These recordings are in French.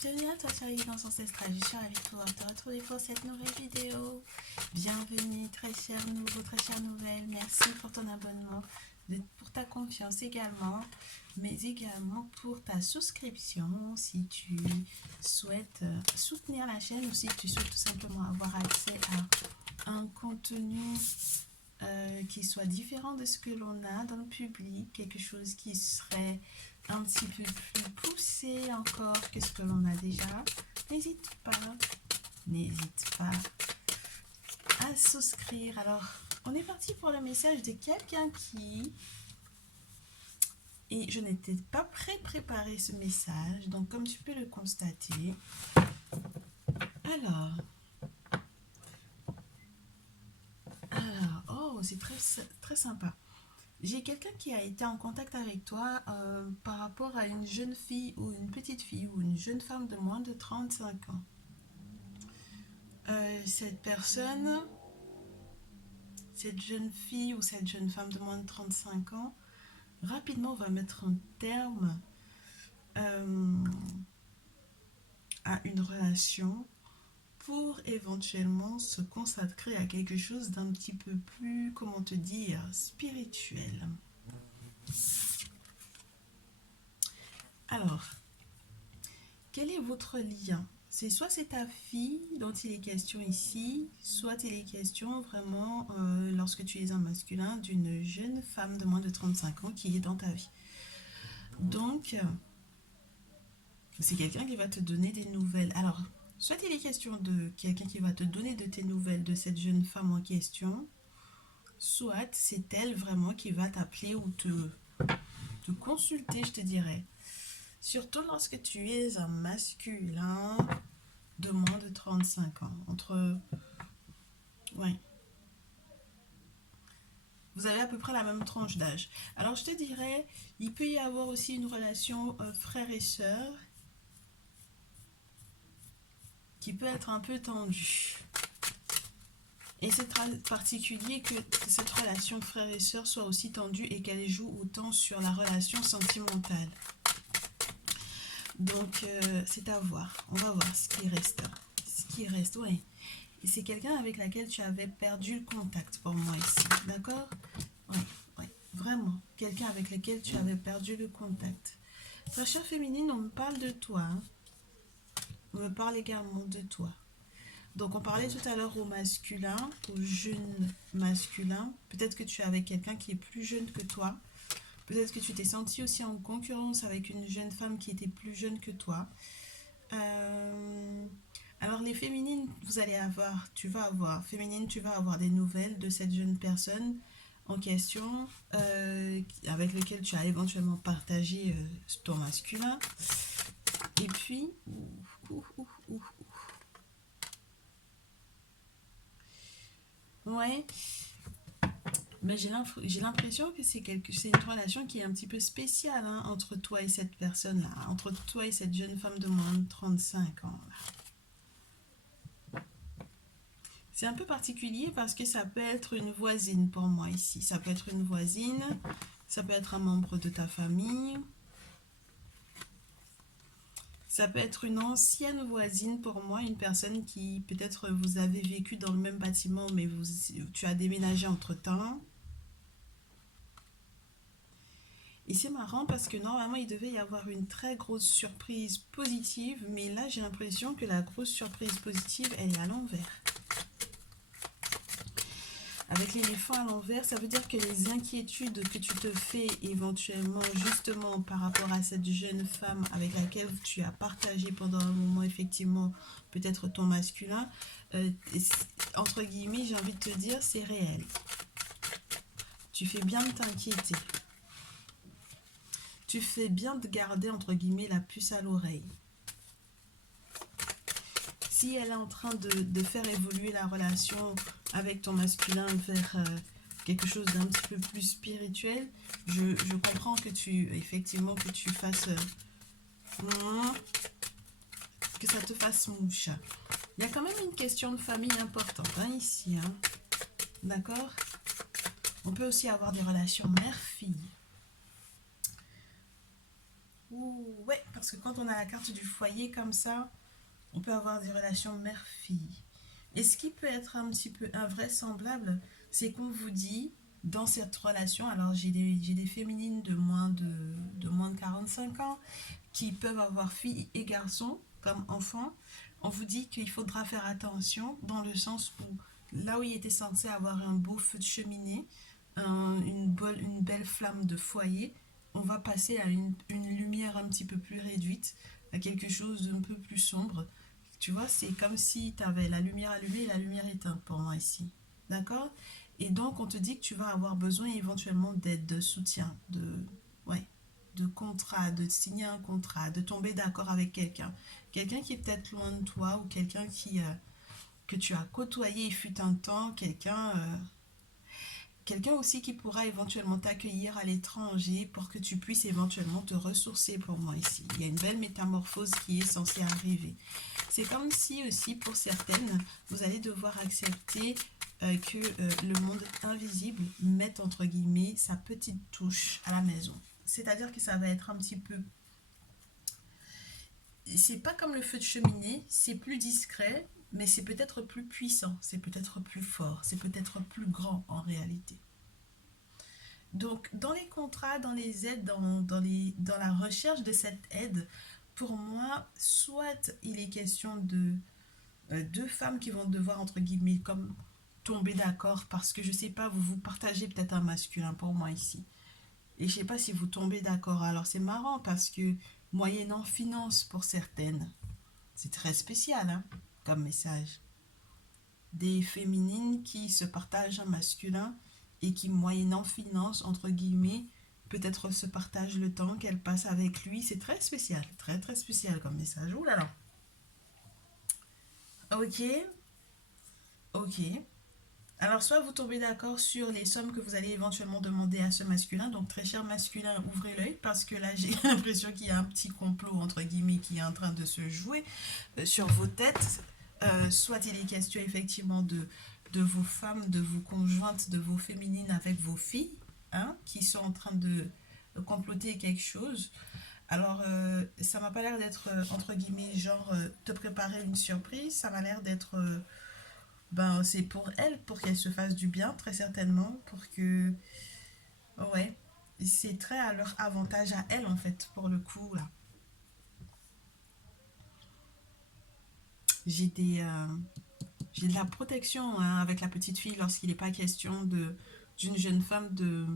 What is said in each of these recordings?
Bienvenue à toi sur l'évidence ancestrale, je suis ravie de pouvoir te retrouver pour cette nouvelle vidéo. Bienvenue très cher nouveau, très chère nouvelle, merci pour ton abonnement, pour ta confiance également, mais également pour ta souscription si tu souhaites soutenir la chaîne ou si tu souhaites tout simplement avoir accès à un contenu qui soit différent de ce que l'on a dans le public, quelque chose qui serait un petit peu plus poussé encore que ce que l'on a déjà. N'hésite pas à souscrire. Alors, on est parti pour le message de quelqu'un qui... Et je n'étais pas préparé ce message, donc comme tu peux le constater. Alors, oh, c'est très sympa. J'ai quelqu'un qui a été en contact avec toi par rapport à une jeune fille ou une petite fille ou une jeune femme de moins de 35 ans. Cette personne, cette jeune fille ou cette jeune femme de moins de 35 ans, rapidement va mettre un terme à une relation pour éventuellement se consacrer à quelque chose d'un petit peu plus, comment te dire, spirituel. Alors, quel est votre lien? Soit c'est ta fille dont il est question ici, soit il est question vraiment, lorsque tu es un masculin, d'une jeune femme de moins de 35 ans qui est dans ta vie. Donc, c'est quelqu'un qui va te donner des nouvelles. Alors, soit il est question de quelqu'un qui va te donner de tes nouvelles de cette jeune femme en question, soit c'est elle vraiment qui va t'appeler ou te consulter, je te dirais. Surtout lorsque tu es un masculin de moins de 35 ans. Ouais. Vous avez à peu près la même tranche d'âge. Alors je te dirais, il peut y avoir aussi une relation frère et sœur qui peut être un peu tendue. Et c'est très particulier que cette relation frère et sœur soit aussi tendue et qu'elle joue autant sur la relation sentimentale. Donc c'est à voir. On va voir ce qui reste. Oui. Et c'est quelqu'un avec laquelle tu avais perdu le contact pour moi ici. D'accord? Oui. Vraiment. Quelqu'un avec lequel tu avais perdu le contact. Ta chère féminine, on me parle de toi. Hein. On me parle également de toi. Donc on parlait tout à l'heure au masculin, au jeune masculin. Peut-être que tu es avec quelqu'un qui est plus jeune que toi. Peut-être que tu t'es senti aussi en concurrence avec une jeune femme qui était plus jeune que toi. Alors les féminines, tu vas avoir des nouvelles de cette jeune personne en question avec lequel tu as éventuellement partagé ton masculin. Et puis, ouais, mais j'ai l'impression que c'est une relation qui est un petit peu spéciale hein, entre toi et cette personne-là, entre toi et cette jeune femme de moins de 35 ans. C'est un peu particulier parce que ça peut être une voisine pour moi ici. Ça peut être une voisine, ça peut être un membre de ta famille. Ça peut être une ancienne voisine pour moi, une personne qui peut-être vous avez vécu dans le même bâtiment mais tu as déménagé entre-temps. Et c'est marrant parce que normalement il devait y avoir une très grosse surprise positive, mais là j'ai l'impression que la grosse surprise positive elle est à l'envers. Avec l'éléphant à l'envers, ça veut dire que les inquiétudes que tu te fais éventuellement justement par rapport à cette jeune femme avec laquelle tu as partagé pendant un moment effectivement peut-être ton masculin, entre guillemets j'ai envie de te dire c'est réel. Tu fais bien de t'inquiéter. Tu fais bien de garder entre guillemets la puce à l'oreille. Si elle est en train de faire évoluer la relation avec ton masculin vers quelque chose d'un petit peu plus spirituel, je comprends que tu fasses que ça te fasse mouche. Il y a quand même une question de famille importante hein, ici. Hein. D'accord? On peut aussi avoir des relations mère-fille. Ouh, ouais, parce que quand on a la carte du foyer comme ça, on peut avoir des relations mère-fille. Et ce qui peut être un petit peu invraisemblable, c'est qu'on vous dit, dans cette relation, alors j'ai des féminines de moins de 45 ans qui peuvent avoir filles et garçons comme enfants, on vous dit qu'il faudra faire attention dans le sens où là où il était censé avoir un beau feu de cheminée, une belle flamme de foyer, on va passer à une lumière un petit peu plus réduite, à quelque chose d'un peu plus sombre. Tu vois, c'est comme si tu avais la lumière allumée et la lumière éteinte pour moi ici. D'accord? Et donc, on te dit que tu vas avoir besoin éventuellement d'aide, de soutien, ouais, de contrat, de signer un contrat, de tomber d'accord avec quelqu'un. Quelqu'un qui est peut-être loin de toi ou quelqu'un que tu as côtoyé il fut un temps, quelqu'un aussi qui pourra éventuellement t'accueillir à l'étranger pour que tu puisses éventuellement te ressourcer pour moi ici. Il y a une belle métamorphose qui est censée arriver. C'est comme si aussi pour certaines, vous allez devoir accepter que le monde invisible mette entre guillemets sa petite touche à la maison. C'est-à-dire que ça va être un petit peu... C'est pas comme le feu de cheminée, c'est plus discret, mais c'est peut-être plus puissant, c'est peut-être plus fort, c'est peut-être plus grand en réalité. Donc, dans les contrats, dans les aides, dans la recherche de cette aide, pour moi, soit il est question de deux femmes qui vont devoir, entre guillemets, comme tomber d'accord parce que je sais pas, vous partagez peut-être un masculin pour moi ici. Et je sais pas si vous tombez d'accord. Alors c'est marrant parce que moyennant finance pour certaines, c'est très spécial hein, comme message. Des féminines qui se partagent un masculin et qui moyennant finance, entre guillemets, peut-être se partagent le temps qu'elles passent avec lui. C'est très spécial, très très spécial comme message. Ouh là là. Ok, ok. Alors, soit vous tombez d'accord sur les sommes que vous allez éventuellement demander à ce masculin. Donc, très cher masculin, ouvrez l'œil parce que là, j'ai l'impression qu'il y a un petit complot, entre guillemets, qui est en train de se jouer sur vos têtes. Soit il est question effectivement de vos femmes, de vos conjointes, de vos féminines avec vos filles, hein, qui sont en train de comploter quelque chose. Alors, ça m'a pas l'air d'être, entre guillemets, genre, te préparer une surprise. Ça m'a l'air d'être ben, c'est pour elle, pour qu'elle se fasse du bien, très certainement, pour que, ouais, c'est très à leur avantage à elle, en fait, pour le coup, là. J'ai des, euh, j'ai de la protection hein, avec la petite fille lorsqu'il n'est pas question d'une jeune femme de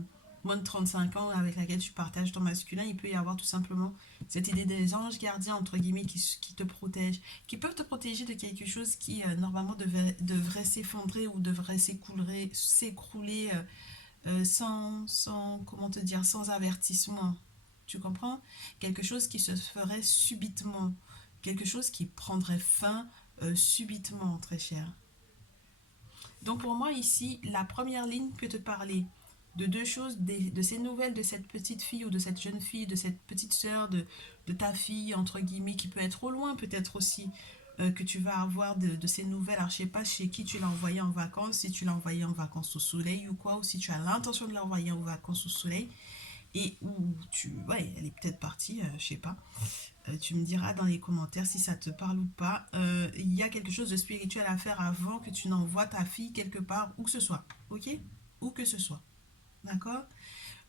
moins de 35 ans avec laquelle tu partages ton masculin. Il peut y avoir tout simplement cette idée des anges gardiens, entre guillemets, qui te protègent, qui peuvent te protéger de quelque chose qui, normalement, devrait s'effondrer ou devrait s'écrouler comment te dire, sans avertissement. Tu comprends? Quelque chose qui se ferait subitement. Quelque chose qui prendrait fin subitement, très cher. Donc pour moi ici, la première ligne peut te parler de deux choses, de ces nouvelles de cette petite fille ou de cette jeune fille, de cette petite sœur, de ta fille, entre guillemets, qui peut être au loin peut-être aussi, que tu vas avoir de ces nouvelles. Alors je sais pas chez qui tu l'as envoyé en vacances, si tu l'as envoyé en vacances au soleil ou quoi, ou si tu as l'intention de l'envoyer en vacances au soleil, et où ouais, elle est peut-être partie, je sais pas. Tu me diras dans les commentaires si ça te parle ou pas. Il y a quelque chose de spirituel à faire avant que tu n'envoies ta fille quelque part, où que ce soit. Ok? Où que ce soit. D'accord?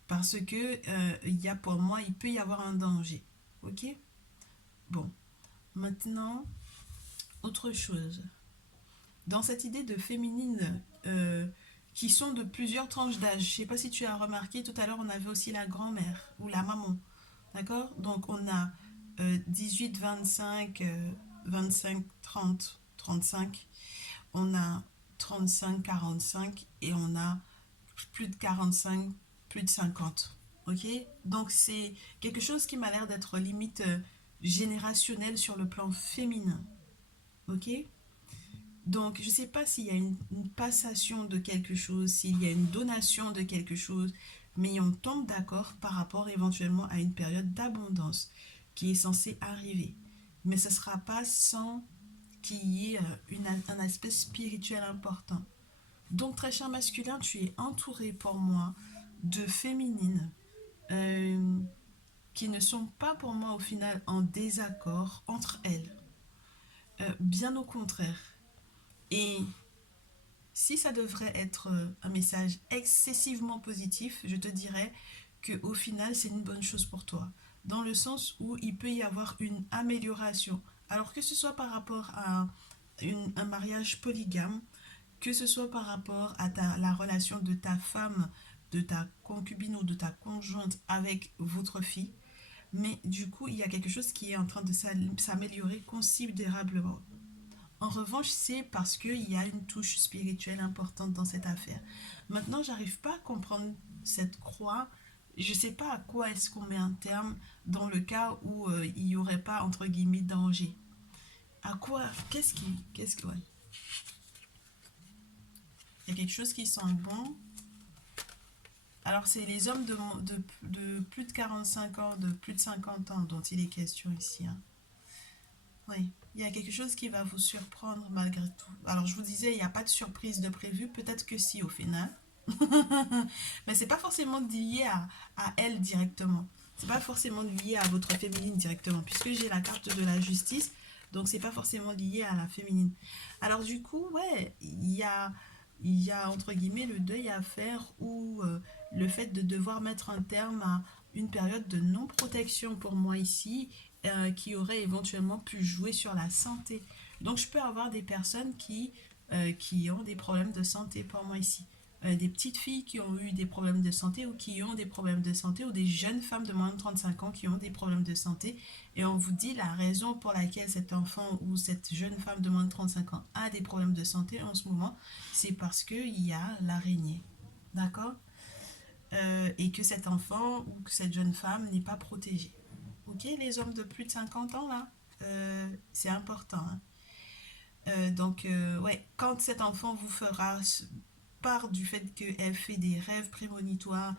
Parce que il y a pour moi, il peut y avoir un danger. Ok? Bon. Maintenant, autre chose. Dans cette idée de féminine qui sont de plusieurs tranches d'âge, je sais pas si tu as remarqué, tout à l'heure on avait aussi la grand-mère ou la maman. D'accord? Donc on a 18, 25, 25, 30, 35. On a 35, 45 et on a plus de 45, plus de 50. Ok? Donc c'est quelque chose qui m'a l'air d'être limite générationnel sur le plan féminin. Ok? Donc je ne sais pas s'il y a une passation de quelque chose, s'il y a une donation de quelque chose, mais on tombe d'accord par rapport éventuellement à une période d'abondance qui est censée arriver. Mais ce ne sera pas sans qu'il y ait un aspect spirituel important. Donc, très cher masculin, tu es entouré pour moi de féminines, euh, qui ne sont pas pour moi au final en désaccord entre elles. Bien au contraire. Et si ça devrait être un message excessivement positif, je te dirais que au final, c'est une bonne chose pour toi. Dans le sens où il peut y avoir une amélioration. Alors que ce soit par rapport à un mariage polygame, que ce soit par rapport à la relation de ta femme, de ta concubine ou de ta conjointe avec votre fille, mais du coup, il y a quelque chose qui est en train de s'améliorer considérablement. En revanche, c'est parce qu'il y a une touche spirituelle importante dans cette affaire. Maintenant, j'arrive pas à comprendre cette croix. Je sais pas à quoi est-ce qu'on met un terme dans le cas où il n'y aurait pas, entre guillemets, danger. À quoi? Qu'est-ce que, ouais. Il y a quelque chose qui sent bon. Alors, c'est les hommes de plus de 45 ans, de plus de 50 ans dont il est question ici, hein. Oui, il y a quelque chose qui va vous surprendre malgré tout. Alors, je vous disais, il n'y a pas de surprise de prévu. Peut-être que si, au final. Mais c'est pas forcément lié à elle directement. C'est pas forcément lié à votre féminine directement. Puisque j'ai la carte de la justice. Donc, c'est pas forcément lié à la féminine. Alors, du coup, ouais, il y a entre guillemets le deuil à faire ou le fait de devoir mettre un terme à une période de non-protection pour moi ici qui aurait éventuellement pu jouer sur la santé. Donc je peux avoir des personnes qui ont des problèmes de santé pour moi ici. Des petites filles qui ont eu des problèmes de santé ou qui ont des problèmes de santé ou des jeunes femmes de moins de 35 ans qui ont des problèmes de santé et on vous dit la raison pour laquelle cet enfant ou cette jeune femme de moins de 35 ans a des problèmes de santé en ce moment, c'est parce qu'il y a l'araignée. D'accord. Et que cet enfant ou que cette jeune femme n'est pas protégée. Ok, les hommes de plus de 50 ans, là, c'est important, hein. Donc, ouais, quand cet enfant vous fera part du fait qu'elle fait des rêves prémonitoires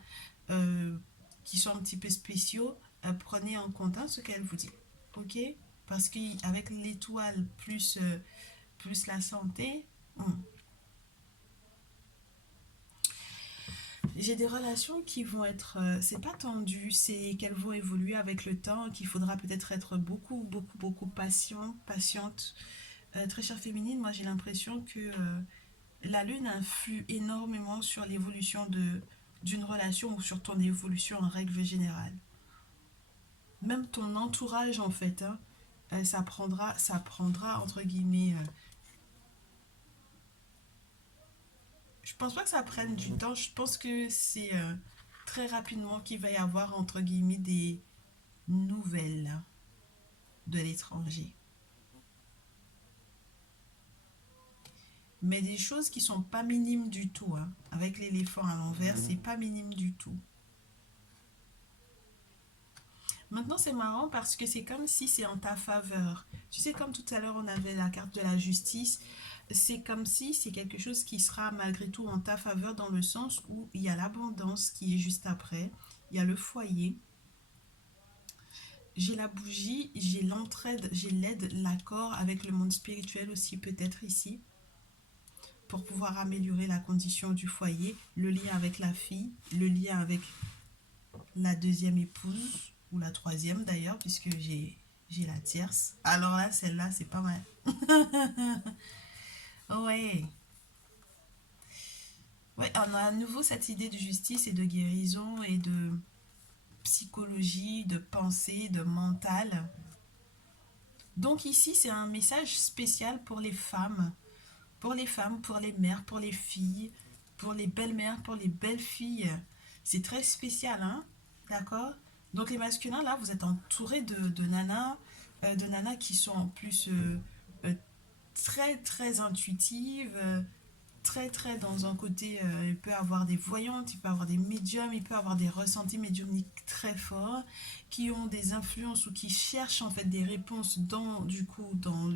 euh, qui sont un petit peu spéciaux, prenez en compte hein, ce qu'elle vous dit. Ok. Parce qu'avec l'étoile plus la santé, j'ai des relations qui vont être, c'est pas tendu, c'est qu'elles vont évoluer avec le temps, qu'il faudra peut-être être beaucoup, beaucoup, beaucoup patiente. Très chère féminine, moi j'ai l'impression que la lune influe énormément sur l'évolution d'une relation ou sur ton évolution en règle générale. Même ton entourage en fait, hein, ça prendra entre guillemets. Je pense pas que ça prenne du temps, je pense que c'est très rapidement qu'il va y avoir entre guillemets des nouvelles de l'étranger. Mais des choses qui sont pas minimes du tout, hein. Avec l'éléphant à l'envers, c'est pas minime du tout. Maintenant, c'est marrant parce que c'est comme si c'est en ta faveur. Tu sais, comme tout à l'heure, on avait la carte de la justice. C'est comme si c'est quelque chose qui sera malgré tout en ta faveur dans le sens où il y a l'abondance qui est juste après. Il y a le foyer. J'ai la bougie, j'ai l'entraide, j'ai l'aide, l'accord avec le monde spirituel aussi peut-être ici pour pouvoir améliorer la condition du foyer, le lien avec la fille, le lien avec la deuxième épouse, ou la troisième d'ailleurs, puisque j'ai la tierce. Alors là, celle-là, c'est pas mal. Ouais. Ouais, on a à nouveau cette idée de justice et de guérison et de psychologie, de pensée, de mental. Donc ici, c'est un message spécial pour les femmes, pour les mères, pour les filles, pour les belles-mères, pour les belles-filles. C'est très spécial, hein? D'accord? Donc les masculins, là, vous êtes entourés de nanas qui sont en plus euh, très, très intuitives, très, très dans un côté, il peut avoir des voyantes, il peut avoir des médiums, il peut avoir des ressentis médiumniques très forts, qui ont des influences ou qui cherchent en fait des réponses du coup, dans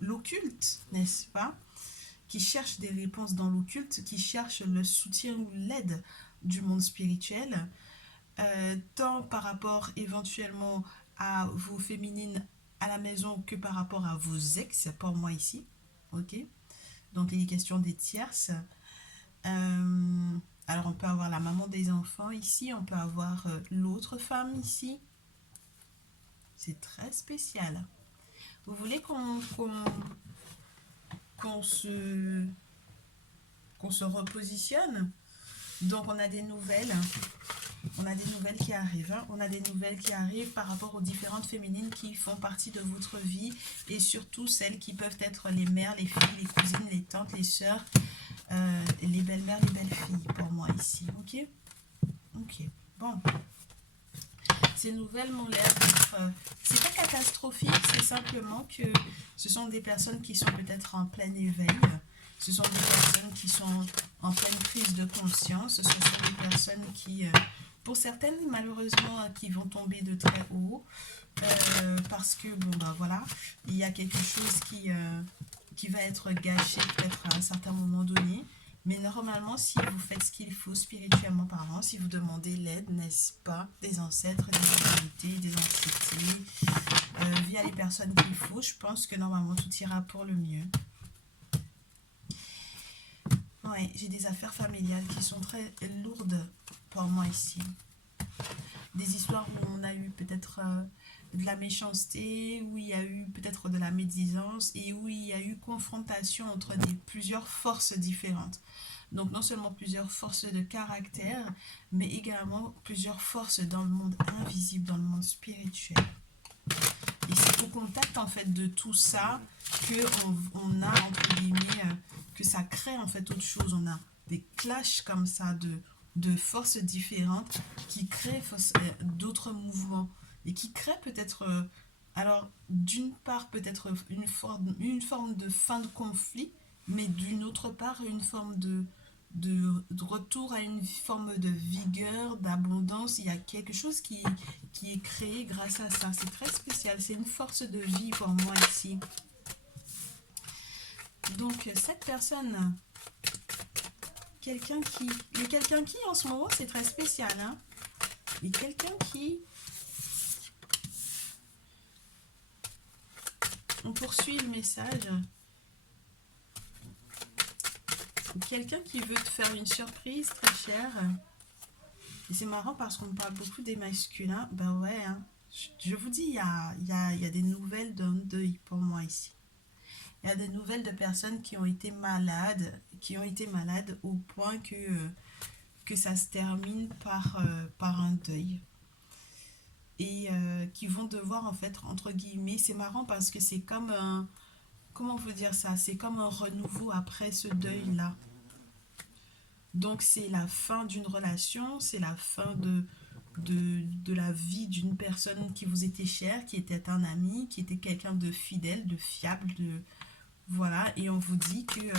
l'occulte, n'est-ce pas? Qui cherchent des réponses dans l'occulte, qui cherchent le soutien ou l'aide du monde spirituel, tant par rapport éventuellement à vos féminines à la maison que par rapport à vos ex, pour moi ici. Ok. Donc il est question des tierces. Alors on peut avoir la maman des enfants ici, on peut avoir l'autre femme ici. C'est très spécial. Vous voulez qu'on se repositionne? Donc, on a des nouvelles. On a des nouvelles qui arrivent. On a des nouvelles qui arrivent par rapport aux différentes féminines qui font partie de votre vie et surtout celles qui peuvent être les mères, les filles, les cousines, les tantes, les sœurs, les belles-mères, les belles-filles pour moi ici. Ok? Ok. Bon. Ces nouvelles m'ont l'air d'être... c'est pas catastrophique, c'est simplement que ce sont des personnes qui sont peut-être en plein éveil. Ce sont des personnes qui sont en pleine prise de conscience. Ce sont des personnes qui, pour certaines, malheureusement, qui vont tomber de très haut. Parce que, bon, ben voilà, il y a quelque chose qui va être gâché peut-être à un certain moment donné. Mais normalement, si vous faites ce qu'il faut spirituellement parlant, si vous demandez l'aide, n'est-ce pas, des ancêtres, des divinités, des entités, via les personnes qu'il faut, je pense que normalement tout ira pour le mieux. Ouais, j'ai des affaires familiales qui sont très lourdes pour moi ici. Des histoires où on a eu peut-être de la méchanceté, où il y a eu peut-être de la médisance et où il y a eu confrontation entre plusieurs forces différentes. Donc non seulement plusieurs forces de caractère, mais également plusieurs forces dans le monde invisible, dans le monde spirituel. Et c'est au contact en fait de tout ça qu'on a entre guillemets, que ça crée en fait autre chose. On a des clashs comme ça de forces différentes qui créent d'autres mouvements et qui créent peut-être, alors d'une part peut-être une forme de fin de conflit, mais d'une autre part une forme de retour à une forme de vigueur, d'abondance. Il y a quelque chose qui est créé grâce à ça. C'est très spécial. C'est une force de vie pour moi ici. Donc, cette personne, quelqu'un qui en ce moment, c'est très spécial. Hein? Et quelqu'un qui... On poursuit le message. Quelqu'un qui veut te faire une surprise très chère. Et c'est marrant parce qu'on parle beaucoup des masculins. Ben ouais, hein. Je vous dis, il y a des nouvelles d'un deuil pour moi ici. Il y a des nouvelles de personnes qui ont été malades au point que ça se termine par un deuil. Et qui vont devoir, en fait, entre guillemets, c'est marrant parce que c'est comme un... Comment on peut dire ça? C'est comme un renouveau après ce deuil-là. Donc, c'est la fin d'une relation, c'est la fin de la vie d'une personne qui vous était chère, qui était un ami, qui était quelqu'un de fidèle, de fiable, voilà. Et on vous dit que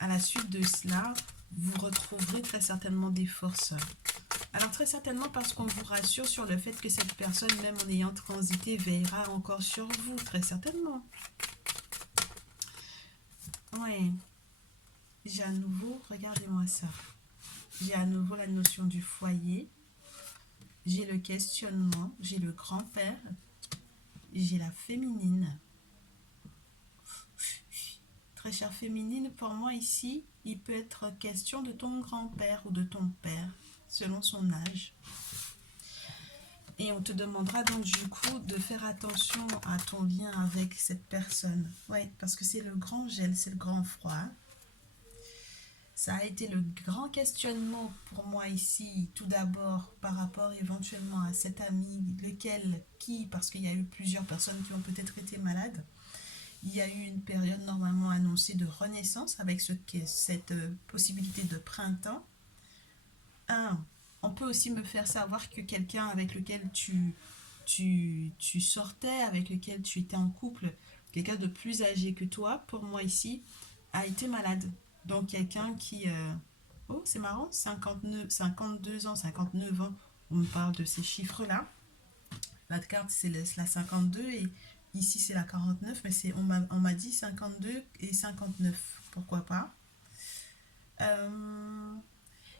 à la suite de cela, vous retrouverez très certainement des forces. Alors, très certainement parce qu'on vous rassure sur le fait que cette personne, même en ayant transité, veillera encore sur vous, très certainement. Ouais. J'ai à nouveau, regardez-moi ça. J'ai à nouveau la notion du foyer. J'ai le questionnement. J'ai le grand-père. J'ai la féminine. Très chère féminine, pour moi ici, il peut être question de ton grand-père ou de ton père, selon son âge. Et on te demandera donc du coup de faire attention à ton lien avec cette personne. Oui, parce que c'est le grand gel, c'est le grand froid. Ça a été le grand questionnement pour moi ici, tout d'abord par rapport éventuellement à cet ami, parce qu'il y a eu plusieurs personnes qui ont peut-être été malades. Il y a eu une période normalement annoncée de renaissance avec cette possibilité de printemps. On peut aussi me faire savoir que quelqu'un avec lequel tu sortais, avec lequel tu étais en couple, quelqu'un de plus âgé que toi, pour moi ici, a été malade. Donc quelqu'un qui... oh, c'est marrant, 52 ans, 59 ans, on me parle de ces chiffres-là. La carte, c'est la 52 et ici, c'est la 49, mais on m'a dit 52 et 59. Pourquoi pas?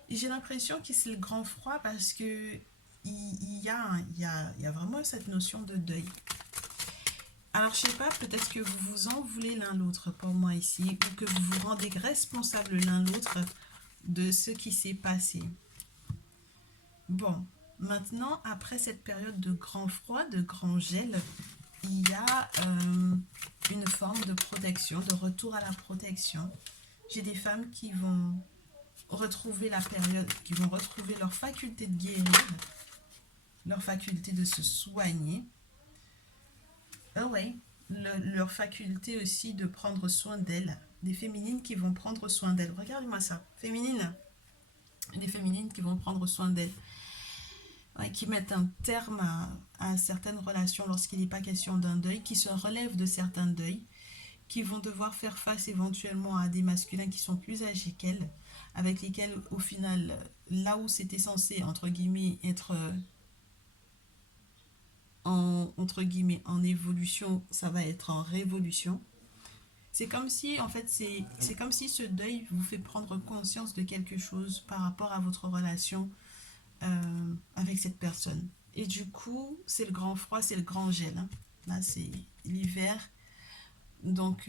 Et j'ai l'impression que c'est le grand froid parce que il y a vraiment cette notion de deuil. Alors, je sais pas, peut-être que vous vous en voulez l'un l'autre pour moi ici, ou que vous vous rendez responsable l'un l'autre de ce qui s'est passé. Bon, Maintenant, après cette période de grand froid, de grand gel, il y a une forme de protection, de retour à la protection. J'ai des femmes qui vont retrouver la période, qui vont retrouver leur faculté de guérir, leur faculté de se soigner. Ah ouais, leur faculté aussi de prendre soin d'elles. Des féminines qui vont prendre soin d'elles. Regardez-moi ça. Féminines. Des féminines qui vont prendre soin d'elles. Ouais, qui mettent un terme à certaines relations lorsqu'il n'est pas question d'un deuil, qui se relèvent de certains deuils, qui vont devoir faire face éventuellement à des masculins qui sont plus âgés qu'elles, avec lesquels au final, là où c'était censé, entre guillemets, être entre guillemets, en évolution, ça va être en révolution. C'est comme si, en fait, c'est comme si ce deuil vous fait prendre conscience de quelque chose par rapport à votre relation avec cette personne. Et du coup, c'est le grand froid, c'est le grand gel. Hein. Là, c'est l'hiver. Donc,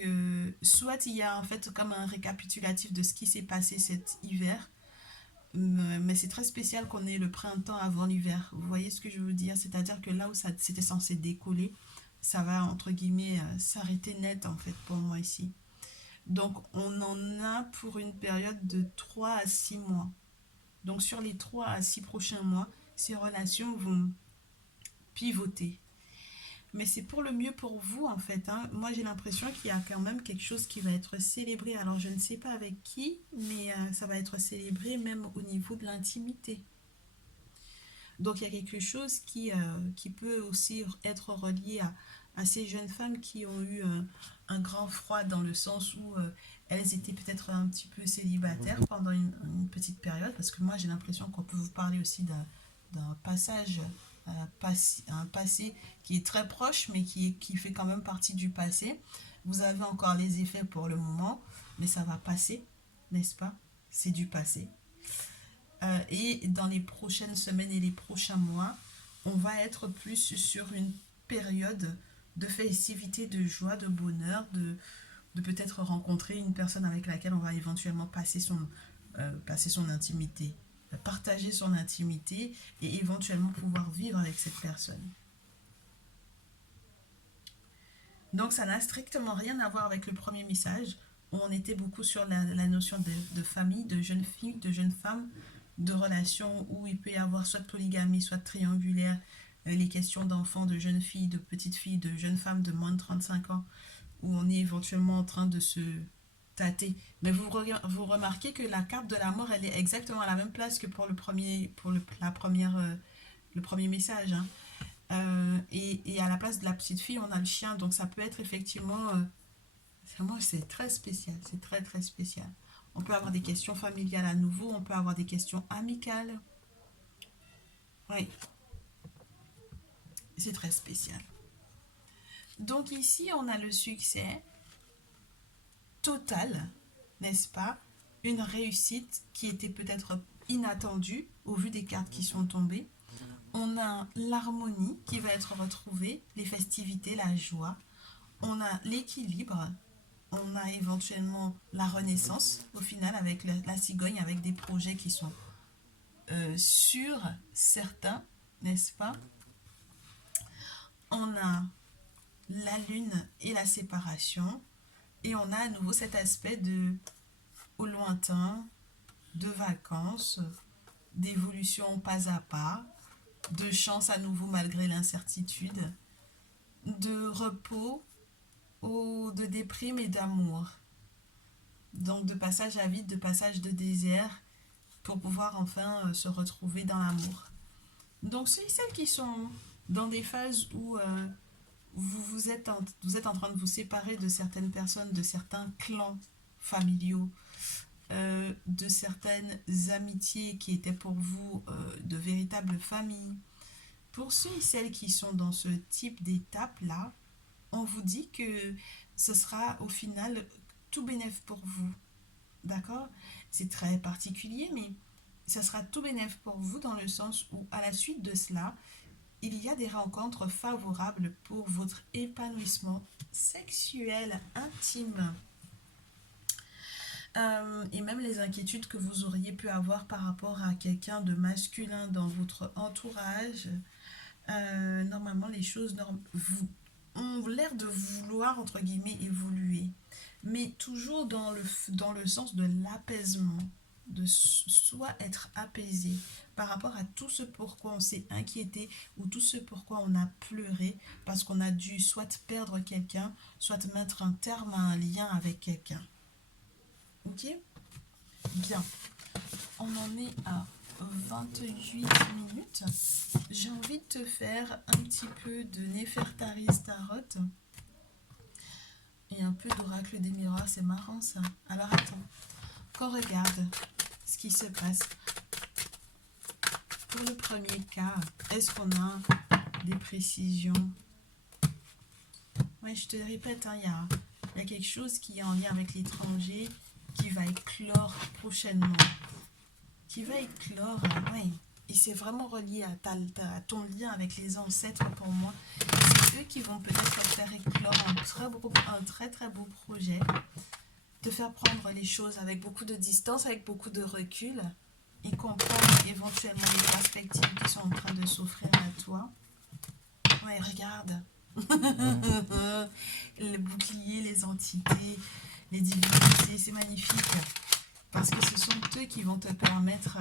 soit il y a en fait comme un récapitulatif de ce qui s'est passé cet hiver, mais c'est très spécial qu'on ait le printemps avant l'hiver. Vous voyez ce que je veux dire? C'est-à-dire que là où ça c'était censé décoller, ça va entre guillemets s'arrêter net en fait pour moi ici. Donc on en a pour une période de 3 à 6 mois. Donc sur les 3 à 6 prochains mois, ces relations vont pivoter. Mais c'est pour le mieux pour vous en fait. Hein. Moi j'ai l'impression qu'il y a quand même quelque chose qui va être célébré. Alors je ne sais pas avec qui, mais ça va être célébré même au niveau de l'intimité. Donc il y a quelque chose qui peut aussi être relié à ces jeunes femmes qui ont eu un grand froid dans le sens où elles étaient peut-être un petit peu célibataires pendant une petite période. Parce que moi j'ai l'impression qu'on peut vous parler aussi d'un passage un passé qui est très proche, mais qui fait quand même partie du passé. Vous avez encore les effets pour le moment, mais ça va passer, n'est-ce pas? C'est du passé. Et dans les prochaines semaines et les prochains mois, on va être plus sur une période de festivité, de joie, de bonheur, de peut-être rencontrer une personne avec laquelle on va éventuellement passer son intimité, partager son intimité et éventuellement pouvoir vivre avec cette personne. Donc ça n'a strictement rien à voir avec le premier message où on était beaucoup sur la notion de famille, de jeunes filles, de jeunes femmes, de relations où il peut y avoir soit de polygamie, soit de triangulaire, les questions d'enfants, de jeunes filles, de petites filles, de jeunes femmes de moins de 35 ans, où on est éventuellement en train de se tâter. Mais vous remarquez que la carte de la mort, elle est exactement à la même place que pour le premier message. Hein. Et à la place de la petite fille, on a le chien. Donc ça peut être effectivement... moi, c'est très spécial. C'est très, très spécial. On peut avoir des questions familiales à nouveau. On peut avoir des questions amicales. Oui, c'est très spécial. Donc ici, on a le succès total, n'est-ce pas? Une réussite qui était peut-être inattendue au vu des cartes qui sont tombées. On a l'harmonie qui va être retrouvée, les festivités, la joie. On a l'équilibre. On a éventuellement la renaissance au final avec la cigogne, avec des projets qui sont sûrs, certains, n'est-ce pas? On a la lune et la séparation. Et on a à nouveau cet aspect au lointain, de vacances, d'évolution pas à pas, de chance à nouveau malgré l'incertitude, de repos ou de déprime et d'amour. Donc de passage à vide, de passage de désert pour pouvoir enfin se retrouver dans l'amour. Donc ceux et celles qui sont dans des phases où vous êtes en train de vous séparer de certaines personnes, de certains clans familiaux, de certaines amitiés qui étaient pour vous de véritables familles. Pour ceux et celles qui sont dans ce type d'étape-là, on vous dit que ce sera au final tout bénéf pour vous. D'accord? C'est très particulier, mais ça sera tout bénéf pour vous dans le sens où, à la suite de cela, il y a des rencontres favorables pour votre épanouissement sexuel intime. Et même les inquiétudes que vous auriez pu avoir par rapport à quelqu'un de masculin dans votre entourage. Normalement, les choses ont l'air de vouloir, entre guillemets, évoluer. Mais toujours dans le sens de l'apaisement, de soit être apaisé par rapport à tout ce pourquoi on s'est inquiété ou tout ce pourquoi on a pleuré parce qu'on a dû soit perdre quelqu'un, soit mettre un terme à un lien avec quelqu'un. Ok? Bien. On en est à 28 minutes. J'ai envie de te faire un petit peu de Néfertari Tarot et un peu d'oracle des miroirs. C'est marrant ça. Alors attends, qu'on regarde ce qui se passe. Pour le premier cas, est-ce qu'on a des précisions? Ouais, je te répète, hein, il y a quelque chose qui est en lien avec l'étranger qui va éclore prochainement. Qui va éclore, oui. Et c'est vraiment relié à ton lien avec les ancêtres pour moi. C'est eux qui vont peut-être faire éclore un très très beau projet. Te faire prendre les choses avec beaucoup de distance, avec beaucoup de recul. Et comprendre éventuellement les perspectives qui sont en train de s'offrir à toi. Ouais, regarde. Le bouclier, les entités, les divinités, c'est magnifique. Parce que ce sont eux qui vont te permettre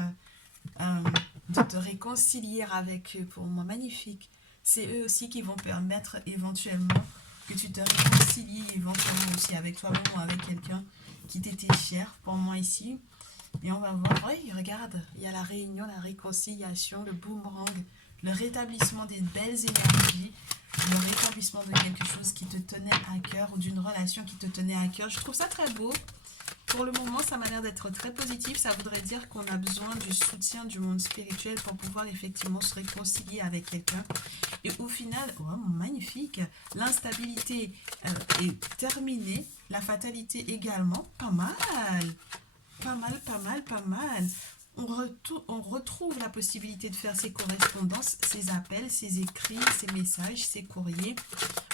de te réconcilier avec eux. Pour moi, magnifique. C'est eux aussi qui vont permettre éventuellement que tu te réconcilies éventuellement aussi avec toi-même ou avec quelqu'un qui t'était cher pour moi ici. Et on va voir, oui, regarde, il y a la réunion, la réconciliation, le boomerang, le rétablissement des belles énergies, le rétablissement de quelque chose qui te tenait à cœur ou d'une relation qui te tenait à cœur. Je trouve ça très beau. Pour le moment, ça m'a l'air d'être très positif. Ça voudrait dire qu'on a besoin du soutien du monde spirituel pour pouvoir effectivement se réconcilier avec quelqu'un. Et au final, oh, magnifique, l'instabilité est terminée, la fatalité également, pas mal. Pas mal, pas mal, pas mal. On retrouve la possibilité de faire ces correspondances, ces appels, ces écrits, ces messages, ces courriers,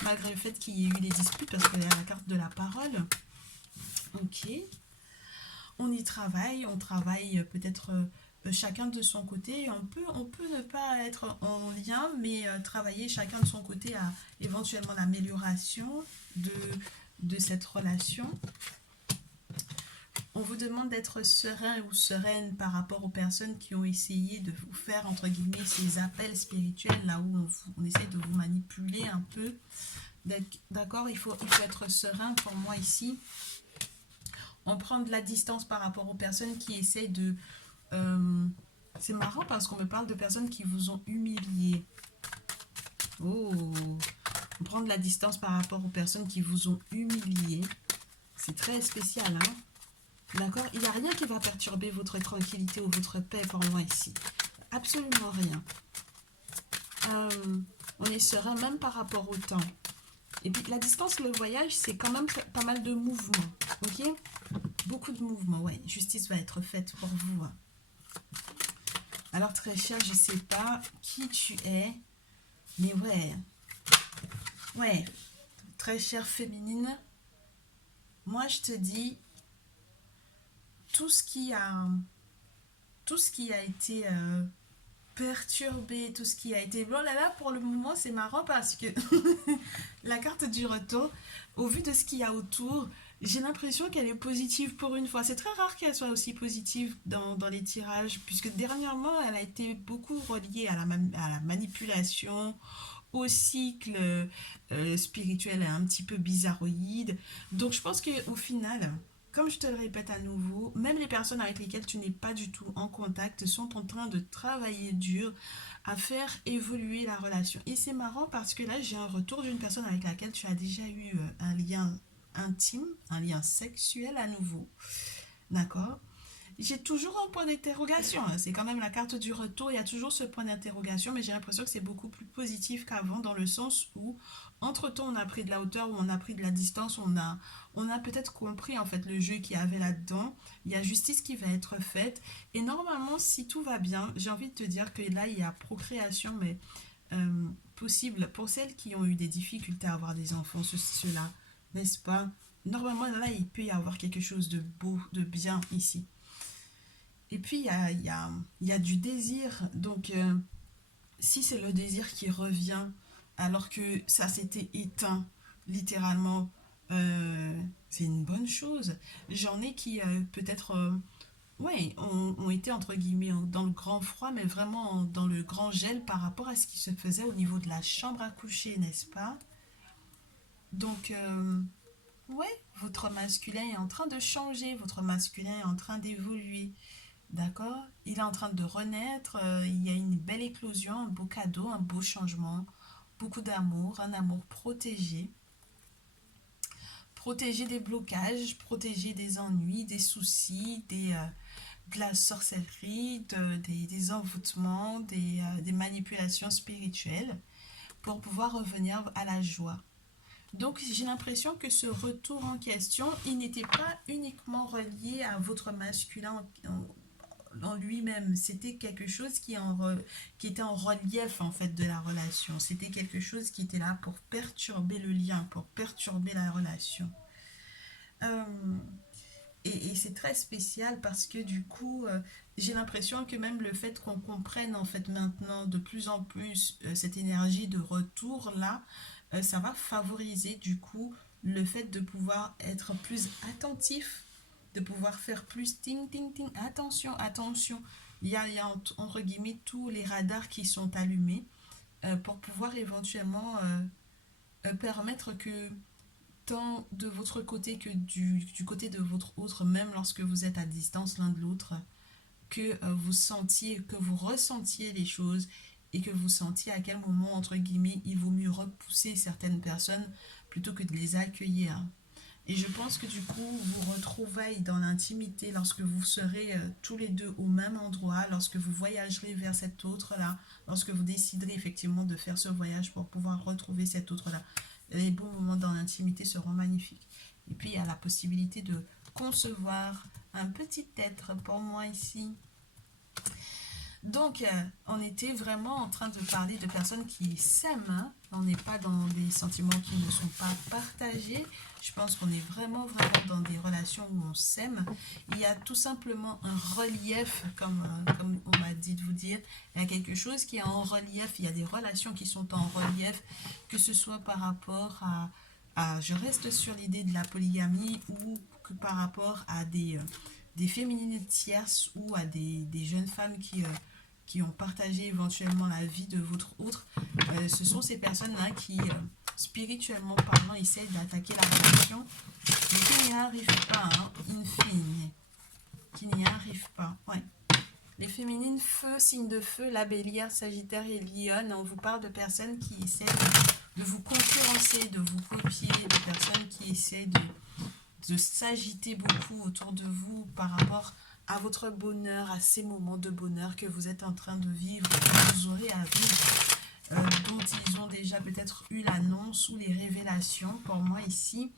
malgré le fait qu'il y ait eu des disputes, parce qu'il y a la carte de la parole. Ok. On y travaille, on travaille peut-être chacun de son côté. On peut ne pas être en lien, mais travailler chacun de son côté à éventuellement l'amélioration de cette relation. On vous demande d'être serein ou sereine par rapport aux personnes qui ont essayé de vous faire, entre guillemets, ces appels spirituels, là où on essaie de vous manipuler un peu. D'accord, il faut être serein pour moi ici. On prend de la distance par rapport aux personnes qui essayent de... c'est marrant parce qu'on me parle de personnes qui vous ont humilié. Oh, on prend de la distance par rapport aux personnes qui vous ont humilié. C'est très spécial, hein? D'accord? Il n'y a rien qui va perturber votre tranquillité ou votre paix pour moi ici. Absolument rien. On est serein même par rapport au temps. Et puis la distance, le voyage, c'est quand même pas mal de mouvements. Ok? Beaucoup de mouvements, ouais. Justice va être faite pour vous. Alors très cher, je ne sais pas qui tu es. Mais ouais. Ouais. Très chère féminine. Moi, je te dis... Tout ce qui a été perturbé, tout ce qui a été... Bon là là, pour le moment, c'est marrant parce que la carte du retour, au vu de ce qu'il y a autour, j'ai l'impression qu'elle est positive pour une fois. C'est très rare qu'elle soit aussi positive dans les tirages, puisque dernièrement, elle a été beaucoup reliée à la manipulation, au cycle spirituel un petit peu bizarroïde. Donc je pense qu'au final... Comme je te le répète à nouveau, même les personnes avec lesquelles tu n'es pas du tout en contact sont en train de travailler dur à faire évoluer la relation. Et c'est marrant parce que là, j'ai un retour d'une personne avec laquelle tu as déjà eu un lien intime, un lien sexuel à nouveau. D'accord? J'ai toujours un point d'interrogation. C'est quand même la carte du retour. Il y a toujours ce point d'interrogation, mais j'ai l'impression que c'est beaucoup plus positif qu'avant dans le sens où, entre-temps, on a pris de la hauteur, ou on a pris de la distance, on a peut-être compris en fait le jeu qu'il y avait là-dedans. Il y a justice qui va être faite. Et normalement, si tout va bien, j'ai envie de te dire que là, il y a procréation, mais possible pour celles qui ont eu des difficultés à avoir des enfants, ceci, cela, n'est-ce pas? normalement, là, il peut y avoir quelque chose de beau, de bien ici. Et puis, il y a du désir. Donc, si c'est le désir qui revient alors que ça s'était éteint, littéralement, c'est une bonne chose. J'en ai qui, peut-être, ouais, ont été, entre guillemets, dans le grand froid, mais vraiment dans le grand gel par rapport à ce qui se faisait au niveau de la chambre à coucher, n'est-ce pas? Donc, ouais, votre masculin est en train de changer, votre masculin est en train d'évoluer. D'accord? Il est en train de renaître. Il y a une belle éclosion, un beau cadeau, un beau changement, beaucoup d'amour, un amour protégé. Protégé des blocages, protégé des ennuis, des soucis, de la sorcellerie, des envoûtements, des manipulations spirituelles pour pouvoir revenir à la joie. Donc j'ai l'impression que ce retour en question, il n'était pas uniquement relié à votre masculin en lui-même. C'était quelque chose qui était en relief en fait de la relation. C'était quelque chose qui était là pour perturber le lien, pour perturber la relation. Euh, et c'est très spécial parce que du coup, j'ai l'impression que même le fait qu'on comprenne en fait maintenant de plus en plus cette énergie de retour là, ça va favoriser du coup le fait de pouvoir être plus attentif, de pouvoir faire plus ting ting ting, attention, attention. Il y a entre guillemets tous les radars qui sont allumés pour pouvoir éventuellement permettre que tant de votre côté que du côté de votre autre, même lorsque vous êtes à distance l'un de l'autre, que vous sentiez, que vous ressentiez les choses et que vous sentiez à quel moment, entre guillemets, il vaut mieux repousser certaines personnes plutôt que de les accueillir. Et je pense que du coup, vous retrouverez dans l'intimité lorsque vous serez tous les deux au même endroit, lorsque vous voyagerez vers cet autre-là, lorsque vous déciderez effectivement de faire ce voyage pour pouvoir retrouver cet autre-là. Les beaux moments dans l'intimité seront magnifiques. Et puis, il y a la possibilité de concevoir un petit être pour moi ici. Donc, on était vraiment en train de parler de personnes qui s'aiment. Hein. On n'est pas dans des sentiments qui ne sont pas partagés. Je pense qu'on est vraiment, vraiment dans des relations où on s'aime. Il y a tout simplement un relief, comme on m'a dit de vous dire. Il y a quelque chose qui est en relief. Il y a des relations qui sont en relief, que ce soit par rapport je reste sur l'idée de la polygamie ou que par rapport à des féminines tierces ou à des jeunes femmes qui ont partagé éventuellement la vie de votre autre, ce sont ces personnes-là qui, spirituellement parlant, essayent d'attaquer la relation, mais qui n'y arrivent pas, hein, in fine. Qui n'y arrivent pas, ouais. Les féminines feu, signe de feu, la bélière, sagittaire et lionne, on vous parle de personnes qui essaient de vous concurrencer, de vous copier, de personnes qui essaient de s'agiter beaucoup autour de vous par rapport à votre bonheur, à ces moments de bonheur que vous êtes en train de vivre, que vous aurez à vivre, dont ils ont déjà peut-être eu l'annonce ou les révélations pour moi ici.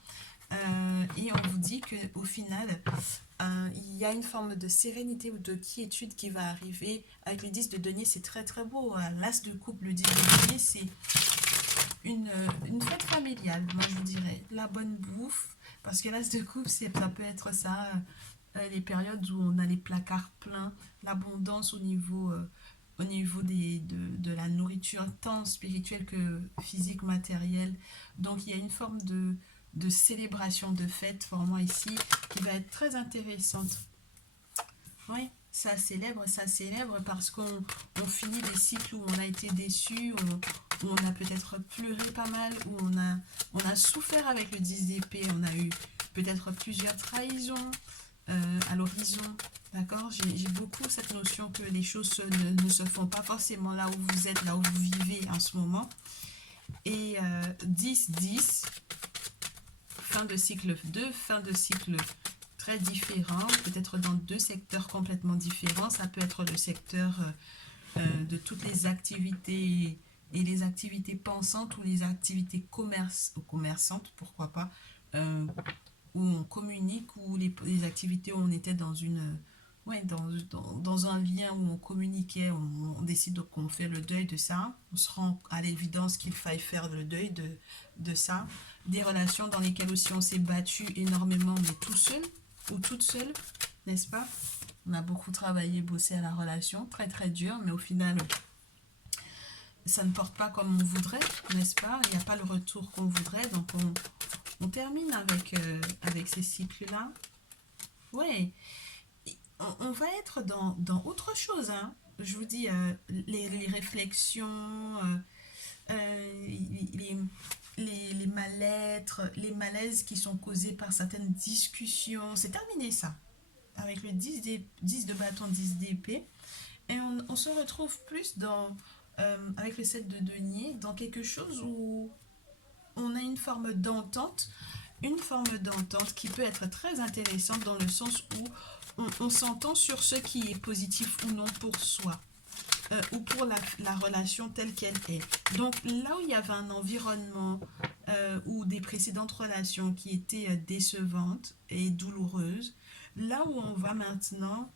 Et on vous dit qu'au final, il y a une forme de sérénité ou de quiétude qui va arriver. Avec les 10 de denier, c'est très très beau. L'as de coupe, le 10 de denier, c'est une fête familiale, moi je vous dirais. La bonne bouffe, parce que l'as de coupe, ça peut être ça, les périodes où on a les placards pleins, l'abondance au niveau de la nourriture, tant spirituelle que physique, matérielle. Donc il y a une forme de célébration, de fête pour moi ici, qui va être très intéressante. Oui, ça célèbre parce qu'on finit des cycles où on a été déçu, où on a peut-être pleuré pas mal, où on a souffert avec le 10 d'épée, on a eu peut-être plusieurs trahisons à l'horizon. D'accord? J'ai beaucoup cette notion que les choses ne se font pas forcément là où vous êtes, là où vous vivez en ce moment. Et 10-10, fin de cycle 2, fin de cycle très différent, peut-être dans deux secteurs complètement différents. Ça peut être le secteur de toutes les activités et les activités pensantes ou les activités commerçantes, pourquoi pas, où on communique, ou les activités où on était dans Ouais, dans un lien où on communiquait, on décide qu'on fait le deuil de ça, on se rend à l'évidence qu'il faille faire le deuil de ça. Des relations dans lesquelles aussi on s'est battu énormément, mais tout seul ou toute seule, n'est-ce pas? On a beaucoup travaillé, bossé à la relation, très très dur, mais au final, ça ne porte pas comme on voudrait, n'est-ce pas? Il n'y a pas le retour qu'on voudrait, donc on termine avec ces cycles-là. Ouais, on va être dans autre chose, hein. Je vous dis, les réflexions, les, les mal-être, les malaises qui sont causés par certaines discussions. C'est terminé ça, avec le 10 de bâton, 10 d'épée. Et on se retrouve plus avec le 7 de denier, dans quelque chose où on a une forme d'entente qui peut être très intéressante dans le sens où on s'entend sur ce qui est positif ou non pour soi. Ou pour la relation telle qu'elle est. Donc là où il y avait un environnement ou des précédentes relations qui étaient décevantes et douloureuses, là où on va maintenant,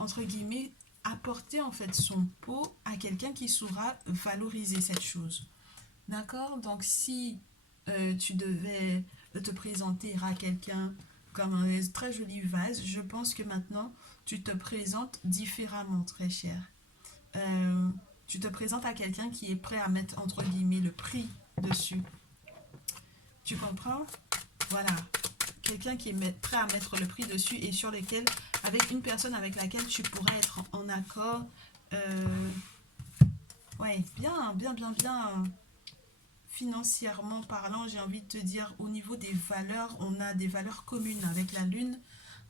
entre guillemets, apporter en fait son pot à quelqu'un qui saura valoriser cette chose. D'accord? Donc si tu devais te présenter à quelqu'un comme un très joli vase, je pense que maintenant tu te présentes différemment, très cher. euh, tu te présentes à quelqu'un qui est prêt à mettre entre guillemets le prix dessus. Tu comprends? Voilà. Quelqu'un qui est prêt à mettre le prix dessus et sur lequel, avec une personne avec laquelle tu pourrais être en accord. Euh, ouais, bien, bien, bien, bien. Financièrement parlant, j'ai envie de te dire, au niveau des valeurs, on a des valeurs communes avec la Lune.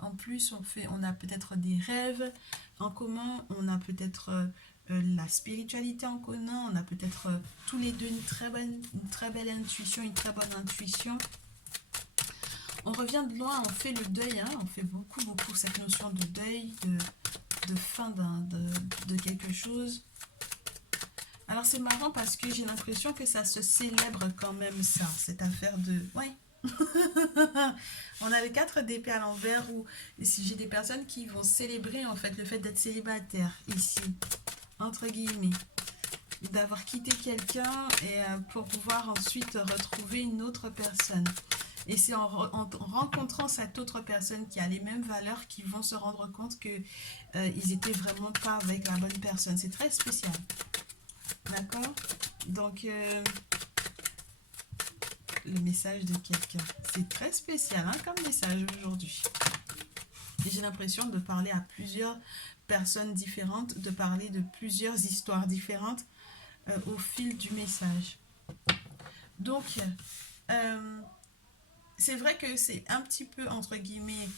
En plus, on a peut-être des rêves en commun, on a peut-être la spiritualité en commun, on a peut-être tous les deux une très belle intuition, une très bonne intuition. On revient de loin, on fait le deuil, hein, on fait beaucoup, beaucoup cette notion de deuil, de fin de quelque chose. Alors c'est marrant parce que j'ai l'impression que ça se célèbre quand même ça, cette affaire de... Ouais. On a les 4 d'épée à l'envers où si j'ai des personnes qui vont célébrer en fait le fait d'être célibataire ici, entre guillemets, d'avoir quitté quelqu'un et pour pouvoir ensuite retrouver une autre personne. Et c'est en rencontrant cette autre personne qui a les mêmes valeurs qu'ils vont se rendre compte que ils étaient vraiment pas avec la bonne personne. C'est très spécial. D'accord? Donc, le message de quelqu'un. C'est très spécial hein, comme message aujourd'hui. Et j'ai l'impression de parler à plusieurs personnes différentes, de parler de plusieurs histoires différentes au fil du message. Donc, c'est vrai que c'est un petit peu, entre guillemets,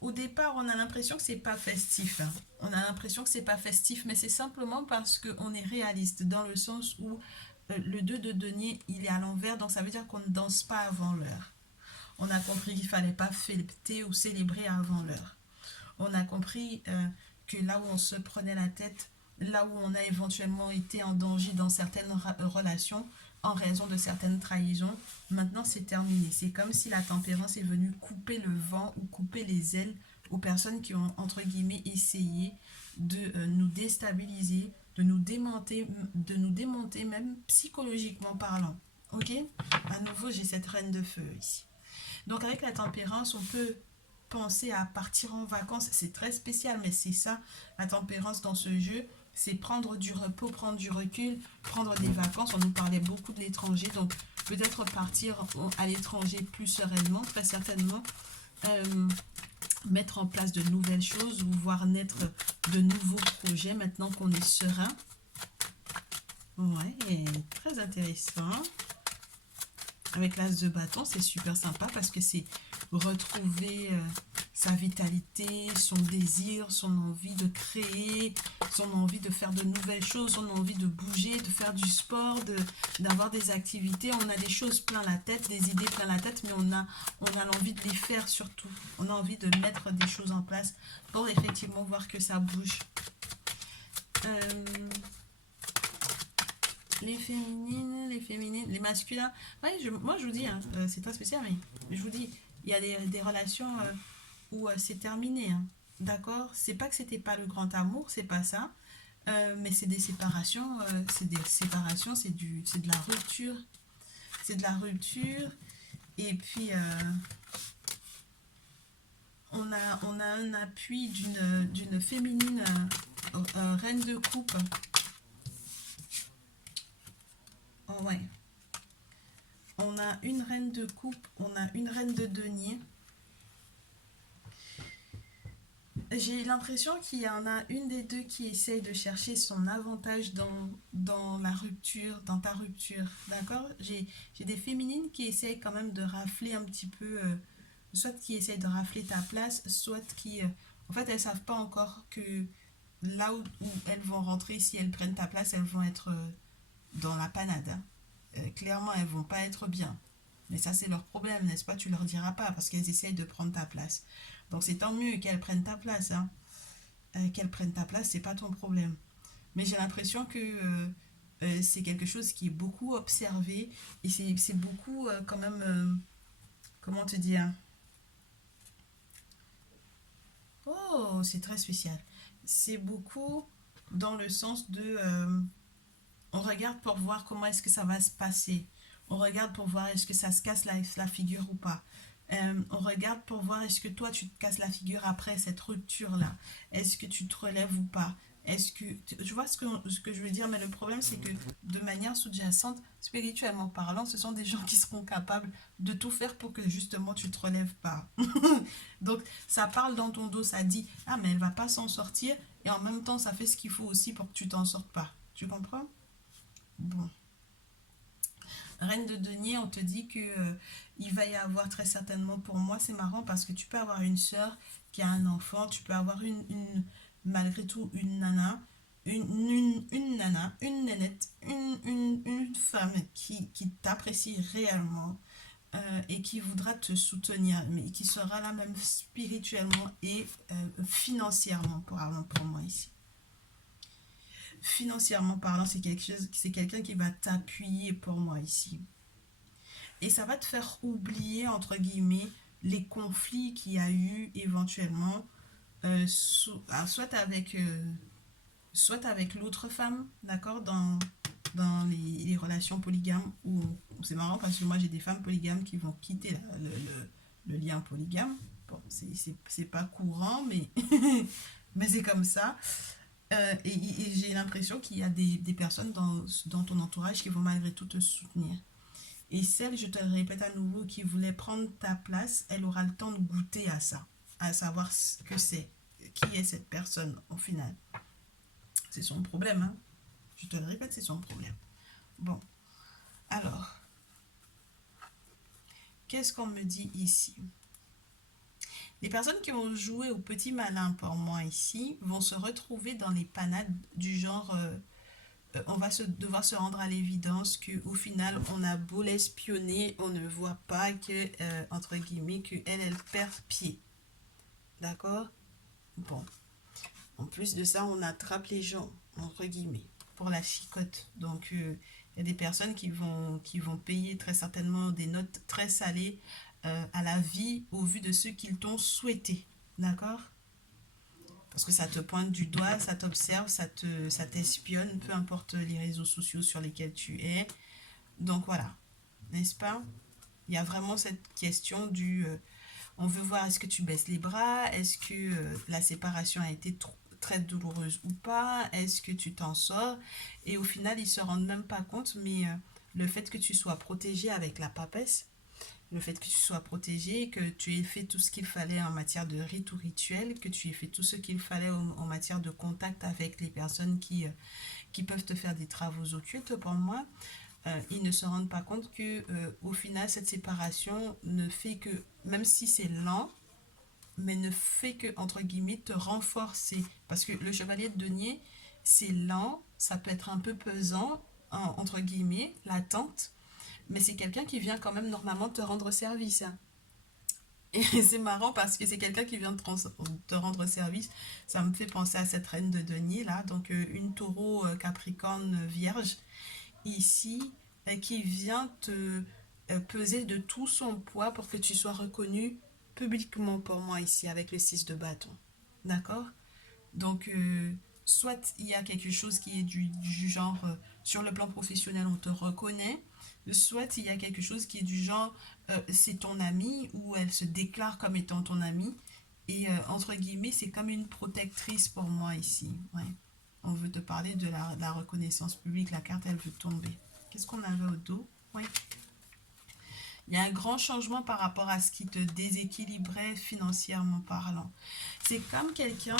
au départ, on a l'impression que c'est pas festif, hein. On a l'impression que c'est pas festif, mais c'est simplement parce qu'on est réaliste, dans le sens où le 2 de denier, il est à l'envers, donc ça veut dire qu'on ne danse pas avant l'heure. On a compris qu'il ne fallait pas fêter ou célébrer avant l'heure. On a compris que là où on se prenait la tête, là où on a éventuellement été en danger dans certaines relations, en raison de certaines trahisons, maintenant c'est terminé. C'est comme si la tempérance est venue couper le vent ou couper les ailes aux personnes qui ont, entre guillemets, essayé de nous déstabiliser, de nous démonter même psychologiquement parlant. Ok? À nouveau, j'ai cette reine de feu ici. Donc avec la tempérance, on peut penser à partir en vacances. C'est très spécial, mais c'est ça, la tempérance dans ce jeu. C'est prendre du repos, prendre du recul, prendre des vacances. On nous parlait beaucoup de l'étranger, donc peut-être partir à l'étranger plus sereinement, très certainement. Mettre en place de nouvelles choses ou voir naître de nouveaux projets maintenant qu'on est serein. Ouais, très intéressant. Avec l'as de bâton, c'est super sympa parce que c'est retrouver sa vitalité, son désir, son envie de créer, son envie de faire de nouvelles choses, son envie de bouger, de faire du sport, d'avoir des activités. On a des choses plein la tête, des idées plein la tête, mais on a l'envie de les faire surtout. On a envie de mettre des choses en place pour effectivement voir que ça bouge. Les féminines, les masculins. Ouais, moi je vous dis, hein, c'est très spécial, mais je vous dis, il y a des relations où c'est terminé. Hein. d'accord? C'est pas que c'était pas le grand amour, c'est pas ça. Mais c'est des séparations, c'est de la rupture. C'est de la rupture. Et puis, on a un appui d'une féminine reine de coupe. Oh, ouais. On a une reine de coupe, on a une reine de denier. J'ai l'impression qu'il y en a une des deux qui essaye de chercher son avantage dans la rupture, dans ta rupture. D'accord? J'ai des féminines qui essayent quand même de rafler un petit peu, soit qui essayent de rafler ta place, soit qui. En fait, elles ne savent pas encore que là où elles vont rentrer, si elles prennent ta place, elles vont être dans la panade, hein. Clairement, elles vont pas être bien. Mais ça, c'est leur problème, n'est-ce pas? Tu leur diras pas parce qu'elles essayent de prendre ta place. Donc, c'est tant mieux qu'elles prennent ta place, hein. Qu'elles prennent ta place, c'est pas ton problème. Mais j'ai l'impression que c'est quelque chose qui est beaucoup observé et c'est beaucoup quand même, comment te dire? Oh, c'est très spécial. C'est beaucoup dans le sens de, on regarde pour voir comment est-ce que ça va se passer. On regarde pour voir est-ce que ça se casse la figure ou pas. On regarde pour voir est-ce que toi tu te casses la figure après cette rupture-là. Est-ce que tu te relèves ou pas. Est-ce que tu vois ce que je veux dire, mais le problème c'est que de manière sous-jacente, spirituellement parlant, ce sont des gens qui seront capables de tout faire pour que justement tu te relèves pas. Donc ça parle dans ton dos, ça dit ah mais elle va pas s'en sortir et en même temps ça fait ce qu'il faut aussi pour que tu t'en sortes pas. Tu comprends? Bon. Reine de denier, on te dit que il va y avoir très certainement, pour moi c'est marrant parce que tu peux avoir une sœur qui a un enfant, tu peux avoir malgré tout une nana, une nana, une nénette, une femme qui t'apprécie réellement et qui voudra te soutenir, mais qui sera là même spirituellement et financièrement pour moi ici. Financièrement parlant, c'est quelqu'un qui va t'appuyer pour moi ici. Et ça va te faire oublier, entre guillemets, les conflits qu'il y a eu éventuellement, soit avec l'autre femme, d'accord, dans les relations polygames, où c'est marrant parce que moi j'ai des femmes polygames qui vont quitter le lien polygame. Bon, c'est pas courant, mais, mais c'est comme ça. Et j'ai l'impression qu'il y a des personnes dans ton entourage qui vont malgré tout te soutenir. Et celle, je te le répète à nouveau, qui voulait prendre ta place, elle aura le temps de goûter à ça, à savoir ce que c'est, qui est cette personne au final. C'est son problème, hein. Je te le répète, c'est son problème. Bon, alors, qu'est-ce qu'on me dit ici? Les personnes qui vont jouer au petit malin pour moi ici vont se retrouver dans les panades du genre on va devoir se rendre à l'évidence qu'au final, on a beau l'espionner, on ne voit pas que, entre guillemets, qu'elle perd pied. D'accord? Bon. En plus de ça, on attrape les gens, entre guillemets, pour la chicote. Donc, il y a des personnes qui vont payer très certainement des notes très salées à la vie au vu de ce qu'ils t'ont souhaité. D'accord? Parce que ça te pointe du doigt, ça t'observe, ça t'espionne, peu importe les réseaux sociaux sur lesquels tu es. Donc voilà, n'est-ce pas? Il y a vraiment cette question du on veut voir est-ce que tu baisses les bras, est-ce que la séparation a été très douloureuse ou pas, est-ce que tu t'en sors? Et au final, ils se rendent même pas compte, mais le fait que tu sois protégé avec la papesse, le fait que tu sois protégé, que tu aies fait tout ce qu'il fallait en matière de rite ou rituel, que tu aies fait tout ce qu'il fallait en matière de contact avec les personnes qui peuvent te faire des travaux occultes pour moi, ils ne se rendent pas compte que au final cette séparation ne fait que, même si c'est lent, mais ne fait que entre guillemets te renforcer parce que le chevalier de denier c'est lent, ça peut être un peu pesant entre guillemets l'attente, mais c'est quelqu'un qui vient quand même normalement te rendre service, hein. Et c'est marrant parce que c'est quelqu'un qui vient te rendre service. Ça me fait penser à cette reine de denier là, donc une taureau capricorne vierge ici, qui vient te peser de tout son poids pour que tu sois reconnu publiquement pour moi ici avec le 6 de bâton. D'accord? Donc, soit il y a quelque chose qui est du genre, sur le plan professionnel, on te reconnaît, soit il y a quelque chose qui est du genre, c'est ton ami ou elle se déclare comme étant ton ami. Et entre guillemets, c'est comme une protectrice pour moi ici. Ouais. On veut te parler de la reconnaissance publique. La carte, elle veut tomber. Qu'est-ce qu'on avait au dos? Ouais. Il y a un grand changement par rapport à ce qui te déséquilibrait financièrement parlant. C'est comme quelqu'un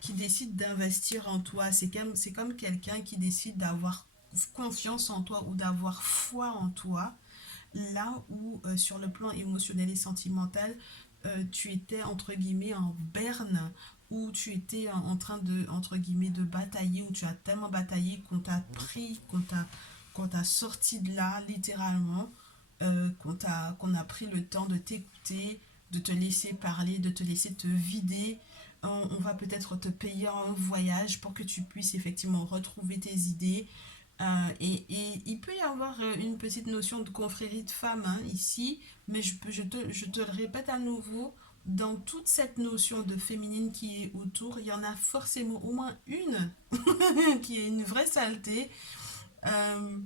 qui décide d'investir en toi. C'est comme quelqu'un qui décide d'avoir confiance en toi ou d'avoir foi en toi. Là où, sur le plan émotionnel et sentimental, tu étais, entre guillemets, en berne, où tu étais en train de, entre guillemets, de batailler, où tu as tellement bataillé qu'on t'a pris, qu'on t'a sorti de là, littéralement, qu'on a pris le temps de t'écouter, de te laisser parler, de te laisser te vider. On va peut-être te payer un voyage pour que tu puisses effectivement retrouver tes idées. Et il peut y avoir une petite notion de confrérie de femmes hein, ici, mais je te le répète à nouveau, dans toute cette notion de féminine qui est autour, il y en a forcément au moins une qui est une vraie saleté, euh,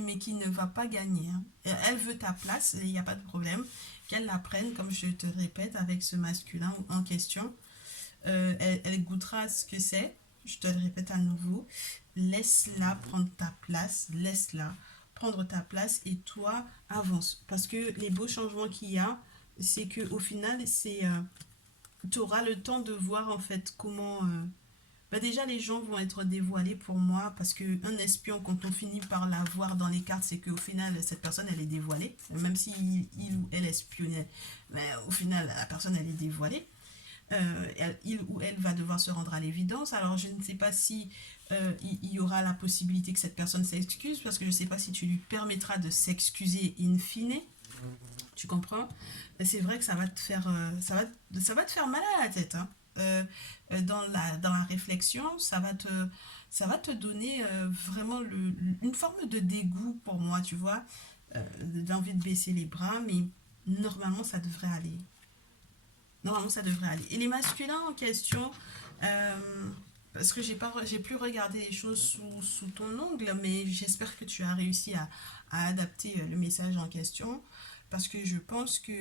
mais qui ne va pas gagner. Hein. Elle veut ta place, il n'y a pas de problème. Qu'elle la prenne, comme je te répète, avec ce masculin en question. Elle goûtera ce que c'est. Je te le répète à nouveau. Laisse-la prendre ta place. Laisse-la prendre ta place et toi, avance. Parce que les beaux changements qu'il y a, c'est que au final, tu auras le temps de voir en fait comment bah déjà, les gens vont être dévoilés pour moi parce qu'un espion, quand on finit par la voir dans les cartes, c'est qu'au final, cette personne, elle est dévoilée. Même si il ou elle espionnait, mais au final, la personne, elle est dévoilée. Il ou elle va devoir se rendre à l'évidence. Alors, je ne sais pas si il y aura la possibilité que cette personne s'excuse parce que je ne sais pas si tu lui permettras de s'excuser in fine. Tu comprends? C'est vrai que ça va te faire, ça va te faire mal à la tête. Hein. Dans la réflexion, ça va te donner vraiment une forme de dégoût pour moi, tu vois, d'envie de baisser les bras, mais normalement, ça devrait aller. Normalement, ça devrait aller. Et les masculins en question, euh, parce que j'ai plus regardé les choses sous ton ongle, mais j'espère que tu as réussi à adapter le message en question, parce que je pense que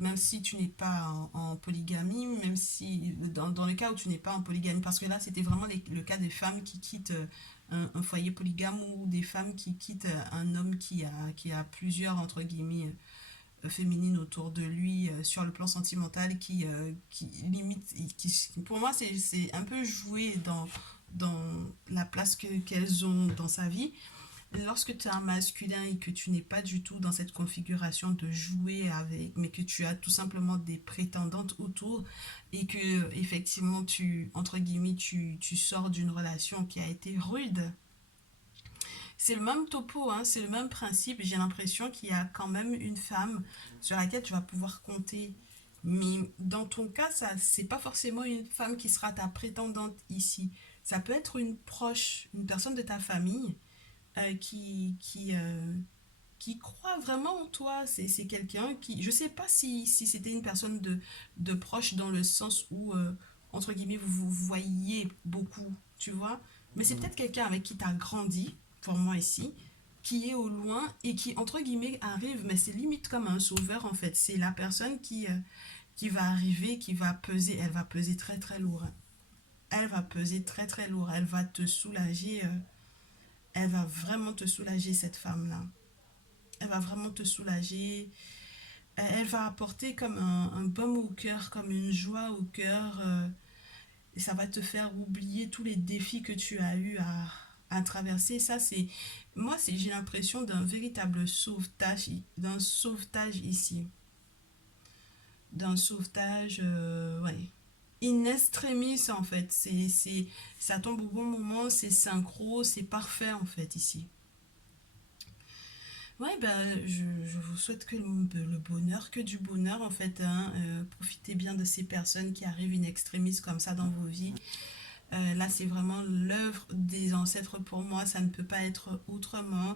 même si tu n'es pas en polygamie, même si dans le cas où tu n'es pas en polygamie, parce que là c'était vraiment le cas des femmes qui quittent un foyer polygame ou des femmes qui quittent un homme qui a plusieurs entre guillemets féminines autour de lui sur le plan sentimental qui limite, pour moi c'est un peu joué dans la place qu'elles ont dans sa vie. Lorsque tu es un masculin et que tu n'es pas du tout dans cette configuration de jouer avec, mais que tu as tout simplement des prétendantes autour et que effectivement entre guillemets, tu sors d'une relation qui a été rude, c'est le même topo, hein, c'est le même principe. J'ai l'impression qu'il y a quand même une femme sur laquelle tu vas pouvoir compter. Mais dans ton cas, ça, c'est pas forcément une femme qui sera ta prétendante ici. Ça peut être une proche, une personne de ta famille euh, qui, qui, euh, qui croit vraiment en toi. C'est quelqu'un qui... Je sais pas si c'était une personne de proche dans le sens où, entre guillemets, vous vous voyez beaucoup, tu vois. Mais c'est peut-être quelqu'un avec qui tu as grandi, pour moi ici, qui est au loin et qui, entre guillemets, arrive, mais c'est limite comme un sauveur, en fait. C'est la personne qui va arriver, qui va peser, elle va peser très très lourd. Elle va peser très très lourd, elle va te soulager, elle va vraiment te soulager, cette femme-là. Elle va vraiment te soulager. Elle va apporter comme un baume au cœur, comme une joie au cœur. Et ça va te faire oublier tous les défis que tu as eu à traverser. Ça, c'est. Moi, j'ai l'impression d'un véritable sauvetage, d'un sauvetage ici. D'un sauvetage, ouais. In extremis, en fait. Ça tombe au bon moment, c'est synchro, c'est parfait, en fait, ici. Ouais, ben, je vous souhaite que le bonheur, que du bonheur en fait. Hein. Profitez bien de ces personnes qui arrivent in extremis comme ça dans vos vies. Là, c'est vraiment l'œuvre des ancêtres pour moi. Ça ne peut pas être autrement.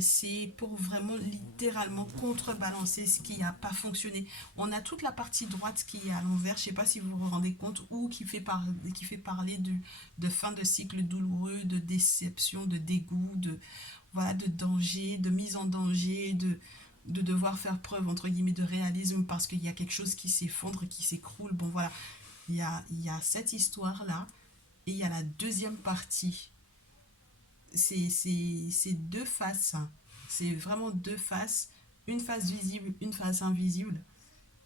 c'est pour vraiment littéralement contrebalancer ce qui n'a pas fonctionné. On a toute la partie droite qui est à l'envers, je ne sais pas si vous vous rendez compte, ou qui fait parler de fin de cycle douloureux, de déception, de dégoût, voilà, de danger, de mise en danger, de devoir faire preuve, entre guillemets, de réalisme parce qu'il y a quelque chose qui s'effondre, qui s'écroule. Bon, voilà, il y a cette histoire-là, et il y a la deuxième partie. C'est deux faces. C'est vraiment deux faces. Une face visible, une face invisible.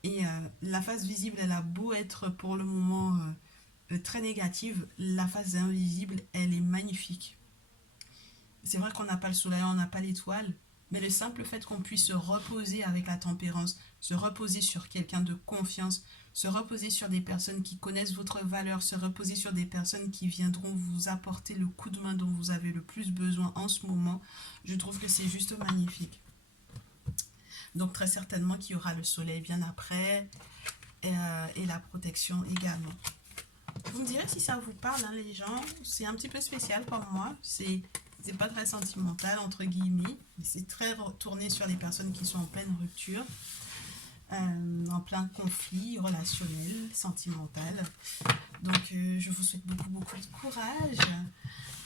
Et la face visible, elle a beau être pour le moment très négative, la face invisible, elle est magnifique. C'est vrai qu'on n'a pas le soleil, on n'a pas l'étoile, mais le simple fait qu'on puisse se reposer avec la tempérance, se reposer sur quelqu'un de confiance, se reposer sur des personnes qui connaissent votre valeur, se reposer sur des personnes qui viendront vous apporter le coup de main dont vous avez le plus besoin en ce moment, je trouve que c'est juste magnifique. Donc très certainement qu'il y aura le soleil bien après et la protection également. Vous me direz si ça vous parle, hein, les gens. C'est un petit peu spécial pour moi. C'est pas très sentimental, entre guillemets. Mais c'est très tourné sur les personnes qui sont en pleine rupture, en plein conflit relationnel, sentimental. Donc, je vous souhaite beaucoup, beaucoup de courage.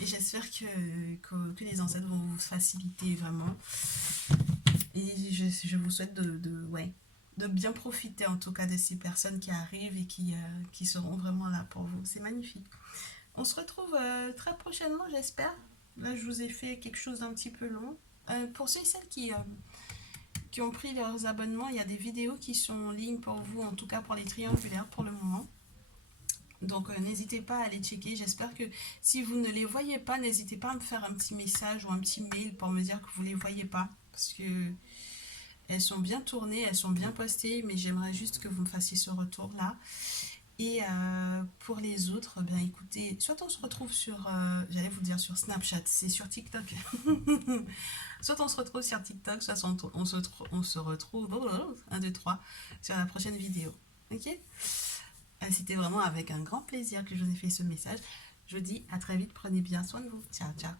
Et j'espère que les ancêtres vont vous faciliter vraiment. Et je vous souhaite de bien profiter en tout cas de ces personnes qui arrivent et qui seront vraiment là pour vous. C'est magnifique. On se retrouve très prochainement, j'espère. Là, je vous ai fait quelque chose d'un petit peu long. Pour ceux et celles qui ont pris leurs abonnements, il y a des vidéos qui sont en ligne pour vous, en tout cas pour les triangulaires pour le moment. Donc n'hésitez pas à aller checker. J'espère que si vous ne les voyez pas, n'hésitez pas à me faire un petit message ou un petit mail pour me dire que vous ne les voyez pas. Parce que elles sont bien tournées, elles sont bien postées, mais j'aimerais juste que vous me fassiez ce retour-là. Et pour les autres, bien écoutez, soit on se retrouve sur, j'allais vous dire sur Snapchat, c'est sur TikTok. Soit on se retrouve sur TikTok, soit on se retrouve, 1, 2, 3, sur la prochaine vidéo. Ok? C'était vraiment avec un grand plaisir que je vous ai fait ce message. Je vous dis à très vite, prenez bien soin de vous. Ciao, ciao.